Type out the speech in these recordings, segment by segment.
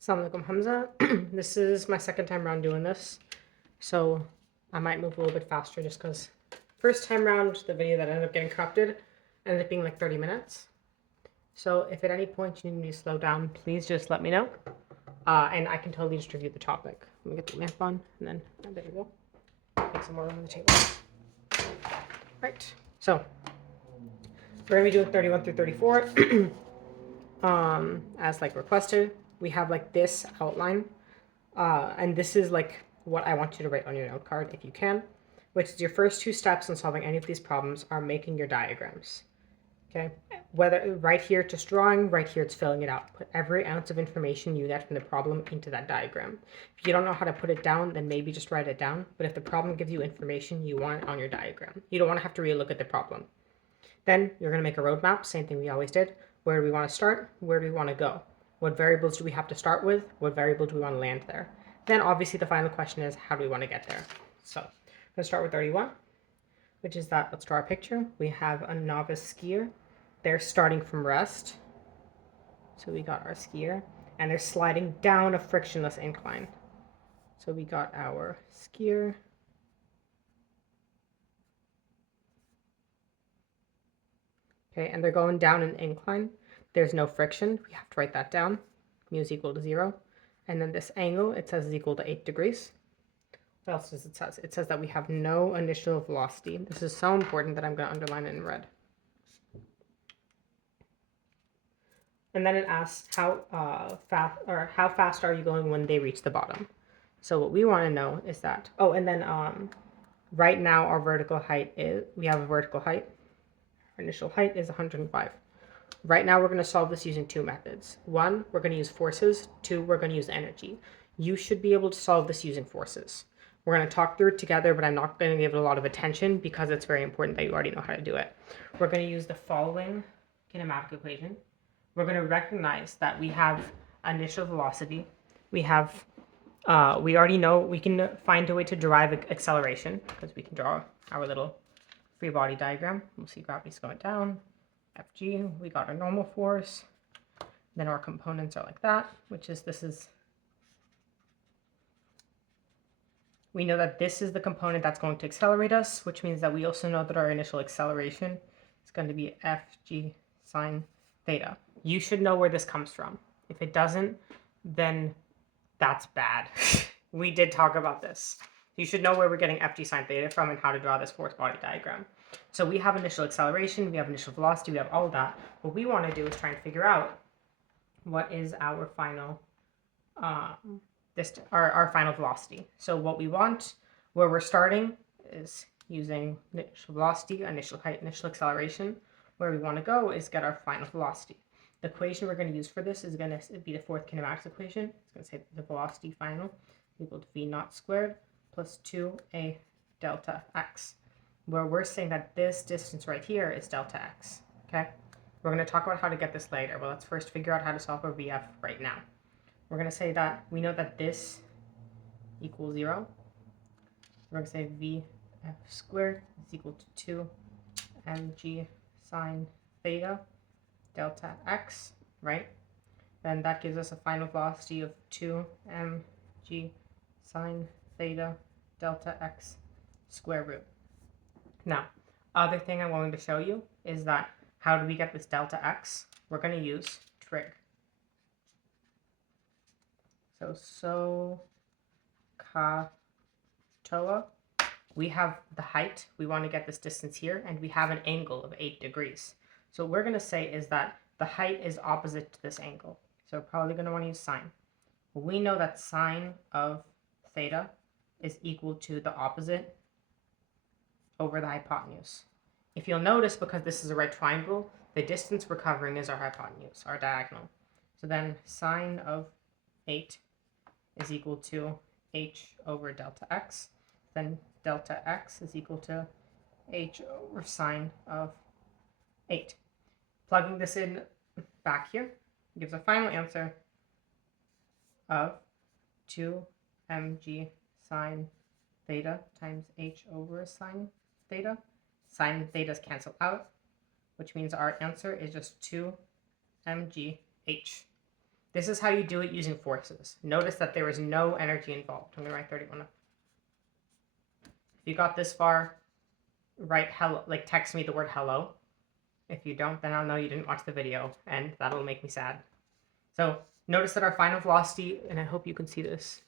Assalamualaikum Hamza. This is my second time around doing this, so I might move a little bit faster just because first time round the video that ended up getting corrupted ended up being like 30 minutes. So if at any point you need me to slow down, please just let me know, and I can totally just review the topic. Let me get the lamp on, and then there we go. Make some more room on the table. Right. So we're gonna be doing 31 through 34. As like requested, we have like this outline. And this is like what I want you to write on your note card if you can, which is your first two steps in solving any of these problems are making your diagrams. Okay, whether right here it's just drawing, right here it's filling it out. Put every ounce of information you get from the problem into that diagram. If you don't know how to put it down, then maybe just write it down. But if the problem gives you information, you want it on your diagram. You don't want to have to relook at the problem. Then you're going to make a roadmap, same thing we always did. Where do we want to start? Where do we want to go? What variables do we have to start with? What variable do we want to land there? Then obviously the final question is, how do we want to get there? So I'm going to start with 31, which is that, let's draw a picture. We have a novice skier. They're starting from rest. So we got our skier, and they're sliding down a frictionless incline. So we got our skier. Okay, and they're going down an incline. There's no friction. We have to write that down. Mu is equal to 0. And then this angle, it says is equal to 8 degrees. What else does it say? It says that we have no initial velocity. This is so important that I'm going to underline it in red. And then it asks how fast are you going when they reach the bottom. So what we want to know is that, oh, and then right now our vertical height is, we have a vertical height. Our initial height is 105. Right now we're going to solve this using two methods. One, we're going to use forces. Two, we're going to use energy. You should be able to solve this using forces. We're going to talk through it together, but I'm not going to give it a lot of attention because it's very important that you already know how to do it. We're going to use the following kinematic equation. We're going to recognize that we have initial velocity. We already know we can find a way to derive acceleration because we can draw our little free body diagram. We'll see gravity's going down. Fg, we got our normal force. Then our components are like that, which is we know that this is the component that's going to accelerate us, which means that we also know that our initial acceleration is going to be Fg sine theta. You should know where this comes from. If it doesn't, then that's bad. We did talk about this. You should know where we're getting Fg sine theta from and how to draw this force body diagram. So we have initial acceleration, we have initial velocity, we have all of that. What we want to do is try and figure out what is our final our final velocity. So what we want, where we're starting, is using initial velocity, initial height, initial acceleration. Where we want to go is get our final velocity. The equation we're going to use for this is going to be the fourth kinematics equation. It's going to say the velocity final equal to v naught squared plus 2a delta x, where we're saying that this distance right here is delta x. Okay, we're going to talk about how to get this later, but let's first figure out how to solve for VF right now. We're going to say that we know that this equals 0. We're going to say VF squared is equal to 2 mg sine theta delta x, right? Then that gives us a final velocity of 2 mg sine theta delta x square root. Now, other thing I'm going to show you is that how do we get this delta x? We're going to use trig. So toa, we have the height. We want to get this distance here, and we have an angle of 8 degrees. So what we're going to say is that the height is opposite to this angle. So we're probably going to want to use sine. We know that sine of theta is equal to the opposite over the hypotenuse. If you'll notice, because this is a right triangle, the distance we're covering is our hypotenuse, our diagonal. So then sine of 8 is equal to h over delta x. Then delta x is equal to h over sine of 8. Plugging this in back here gives a final answer of 2 mg sine theta times h over sine theta. Sine thetas cancel out, which means our answer is just 2 mg h. This is how you do it using forces. Notice that there is no energy involved. I'm going to write 31 up. If you got this far, write hello, like text me the word hello. If you don't, then I'll know you didn't watch the video, and that'll make me sad. So notice that our final velocity, and I hope you can see this.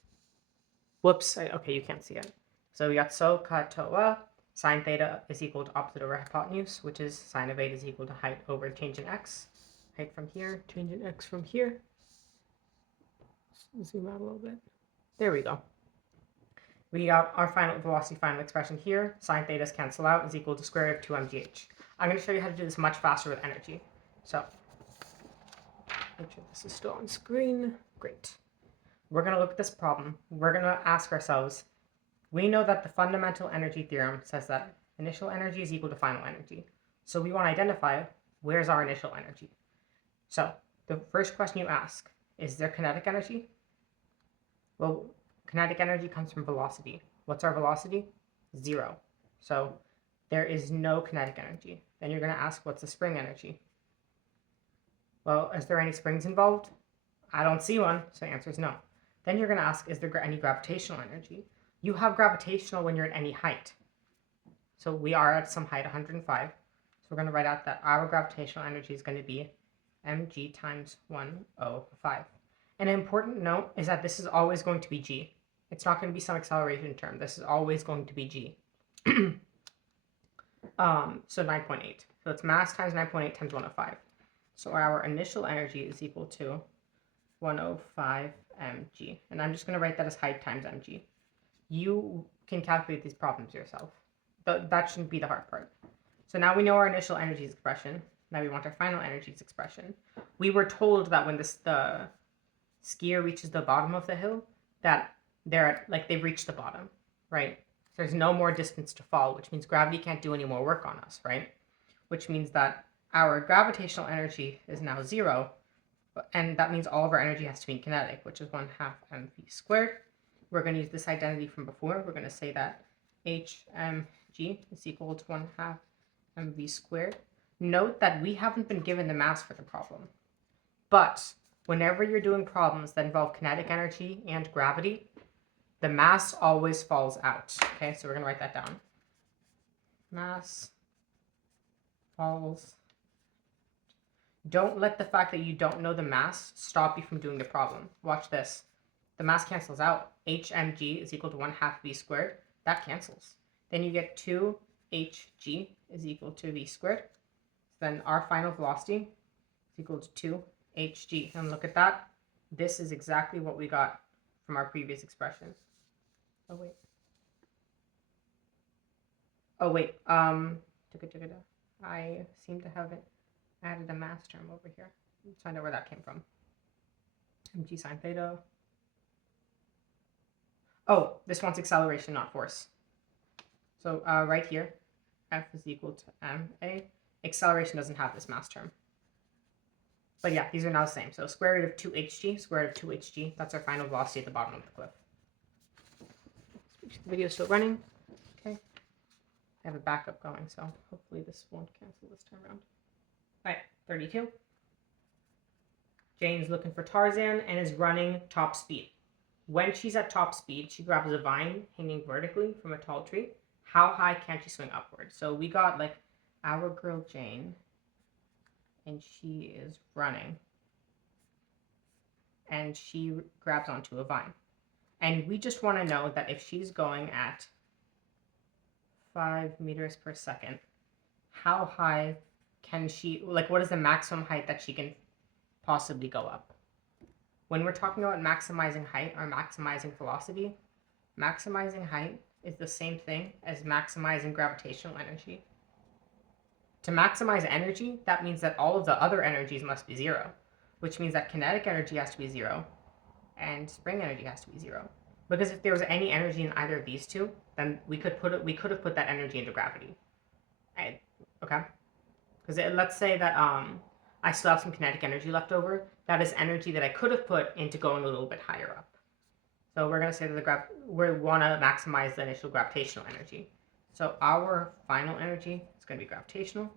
Whoops, okay, you can't see it. So we got SOHCAHTOA, sine theta is equal to opposite over hypotenuse, which is sine of 8 is equal to height over change in x. Height from here, change in x from here. Zoom out a little bit. There we go. We got our final velocity final expression here. Sine thetas cancel out is equal to square root of 2mgh. I'm going to show you how to do this much faster with energy. So, make sure this is still on screen. Great. We're going to look at this problem. We're going to ask ourselves, we know that the fundamental energy theorem says that initial energy is equal to final energy. So we want to identify where's our initial energy. So the first question you ask, is there kinetic energy? Well, kinetic energy comes from velocity. What's our velocity? 0. So there is no kinetic energy. Then you're going to ask, what's the spring energy? Well, is there any springs involved? I don't see one, so the answer is no. Then you're going to ask, is there any gravitational energy? You have gravitational when you're at any height. So we are at some height, 105. So we're going to write out that our gravitational energy is going to be mg times 105. An important note is that this is always going to be g. It's not going to be some acceleration term. This is always going to be g. So 9.8. So it's mass times 9.8 times 105. So our initial energy is equal to 105 mg. And I'm just going to write that as height times mg. You can calculate these problems yourself. That shouldn't be the hard part. So now we know our initial energies expression. Now we want our final energies expression. We were told that when the skier reaches the bottom of the hill, that they've reached the bottom, right? There's no more distance to fall, which means gravity can't do any more work on us, right? Which means that our gravitational energy is now 0, and that means all of our energy has to be kinetic, which is 1/2 mv squared. We're going to use this identity from before. We're going to say that hmg is equal to 1/2 mv squared. Note that we haven't been given the mass for the problem. But whenever you're doing problems that involve kinetic energy and gravity, the mass always falls out. Okay, so we're going to write that down. Mass falls. Don't let the fact that you don't know the mass stop you from doing the problem. Watch this. The mass cancels out. hmg is equal to 1/2 v squared. That cancels. Then you get 2hg is equal to v squared. Then our final velocity is equal to 2hg. And look at that. This is exactly what we got from our previous expression. Oh, wait. I seem to have added a mass term over here. Let's find out where that came from. mg sine theta. Oh, this wants acceleration, not force. So right here, F is equal to ma. Acceleration doesn't have this mass term. But yeah, these are now the same. So square root of 2hg, square root of 2hg, that's our final velocity at the bottom of the cliff. The video is still running. Okay. I have a backup going, so hopefully this won't cancel this time around. All right, 32. Jane's looking for Tarzan and is running top speed. When she's at top speed, she grabs a vine hanging vertically from a tall tree. How high can she swing upward? So we got like our girl Jane, and she is running, and she grabs onto a vine. And we just want to know that if she's going at 5 meters per second, how high can she, like what is the maximum height that she can possibly go up? When we're talking about maximizing height or maximizing velocity, maximizing height is the same thing as maximizing gravitational energy. To maximize energy, that means that all of the other energies must be 0, which means that kinetic energy has to be 0 and spring energy has to be 0. Because if there was any energy in either of these two, then we could have put that energy into gravity. Okay? Because let's say that I still have some kinetic energy left over. That is energy that I could have put into going a little bit higher up. So we're going to say that we want to maximize the initial gravitational energy. So our final energy is going to be gravitational.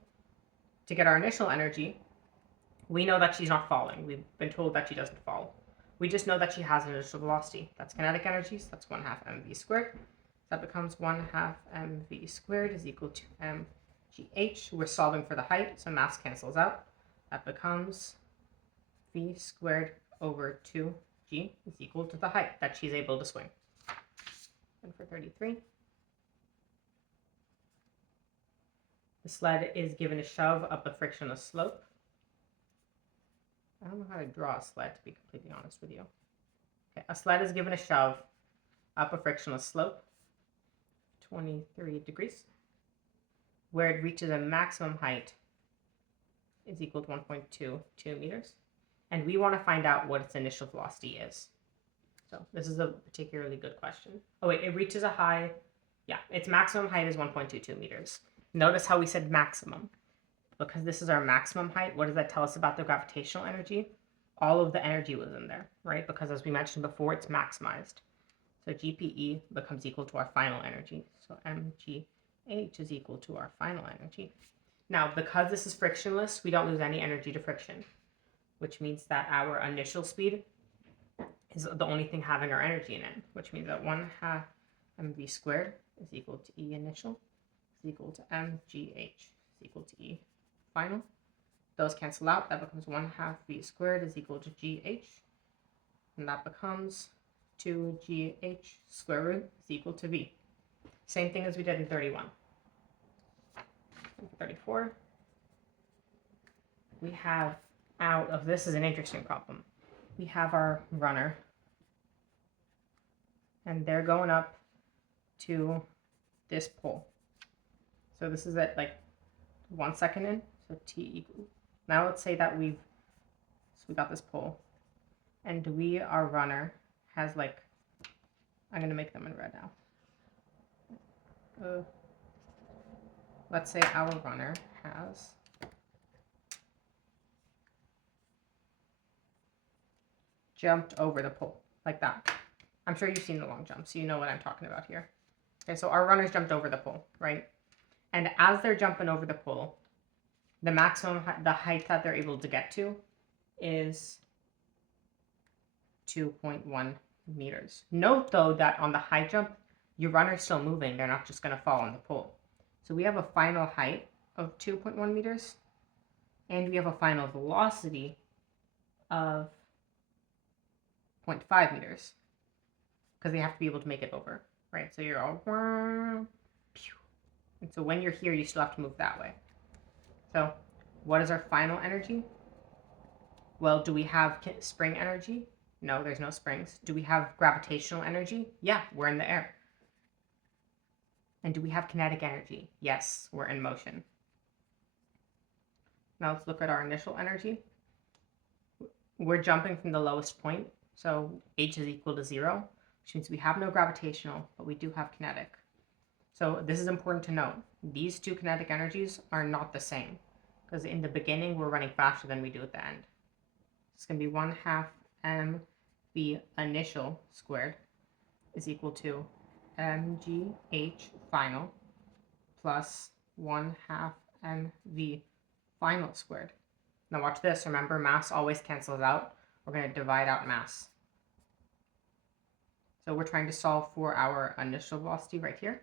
To get our initial energy, We know that she's not falling. We've been told that she doesn't fall. We just know that she has an initial velocity. That's kinetic energy, so that's 1/2 mv squared. That becomes 1/2 mv squared is equal to mgh. We're solving for the height, so mass cancels out. That becomes v squared over 2g is equal to the height that she's able to swing. And for 33, the sled is given a shove up a frictionless slope. I don't know how to draw a sled, to be completely honest with you. Okay, a sled is given a shove up a frictionless slope, 23 degrees, where it reaches a maximum height is equal to 1.22 meters. And we want to find out what its initial velocity is. So this is a particularly good question. Oh wait, it reaches a high, yeah, its maximum height is 1.22 meters. Notice how we said maximum. Because this is our maximum height, what does that tell us about the gravitational energy? All of the energy was in there, right? Because as we mentioned before, it's maximized. So GPE becomes equal to our final energy. So mgh is equal to our final energy. Now, because this is frictionless, we don't lose any energy to friction, which means that our initial speed is the only thing having our energy in it, which means that 1/2 mv squared is equal to E initial is equal to mgh is equal to E final. Those cancel out. That becomes 1/2 v squared is equal to gh. And that becomes 2gh square root is equal to v. Same thing as we did in 31. In 34, we have out of this is an interesting problem. We have our runner, and they're going up to this pole. So this is at like 1 second in. So t equals. Now let's say that we got this pole, and our runner has like, I'm gonna make them in red now. Let's say our runner has jumped over the pole like that. I'm sure you've seen the long jump, so you know what I'm talking about here. Okay, so our runners jumped over the pole, right? And as they're jumping over the pole, the maximum, the height that they're able to get to is 2.1 meters. Note though that on the high jump, your runner's still moving. They're not just going to fall on the pole. So we have a final height of 2.1 meters, and we have a final velocity of 0.5 meters, because they have to be able to make it over, right? So you're all, and so when you're here, you still have to move that way. So what is our final energy? Well, do we have spring energy? No, there's no springs. Do we have gravitational energy? Yeah, we're in the air. And do we have kinetic energy? Yes, we're in motion. Now let's look at our initial energy. We're jumping from the lowest point, so h is equal to 0, which means we have no gravitational, but we do have kinetic. So this is important to note. These two kinetic energies are not the same, because in the beginning we're running faster than we do at the end. It's going to be 1/2 mv initial squared is equal to mgh final plus 1/2 mv final squared. Now watch this. Remember, mass always cancels out. We're going to divide out mass. So we're trying to solve for our initial velocity right here,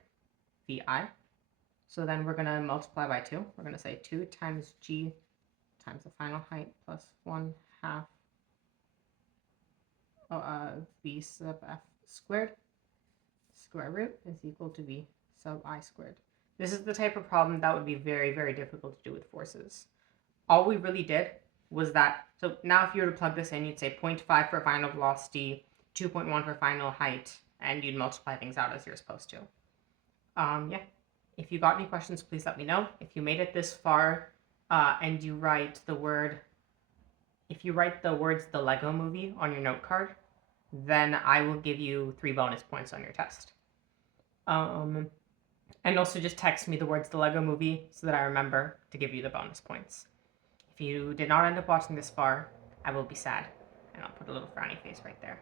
vi. So then we're going to multiply by 2. We're going to say 2 times g times the final height plus 1/2 v sub f squared square root is equal to v sub I squared. This is the type of problem that would be very, very difficult to do with forces. All we really did was that, so now if you were to plug this in, you'd say 0.5 for final velocity, 2.1 for final height, and you'd multiply things out as you're supposed to. Yeah. If you got any questions, please let me know. If you made it this far and you write the word, if you write the words "the Lego Movie" on your note card, then I will give you 3 bonus points on your test. And also just text me the words "the Lego Movie" so that I remember to give you the bonus points. If you did not end up watching this far, I will be sad. And I'll put a little frowny face right there.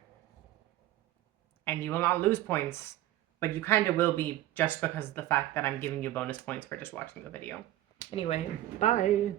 And you will not lose points, but you kind of will be just because of the fact that I'm giving you bonus points for just watching the video. Anyway, bye!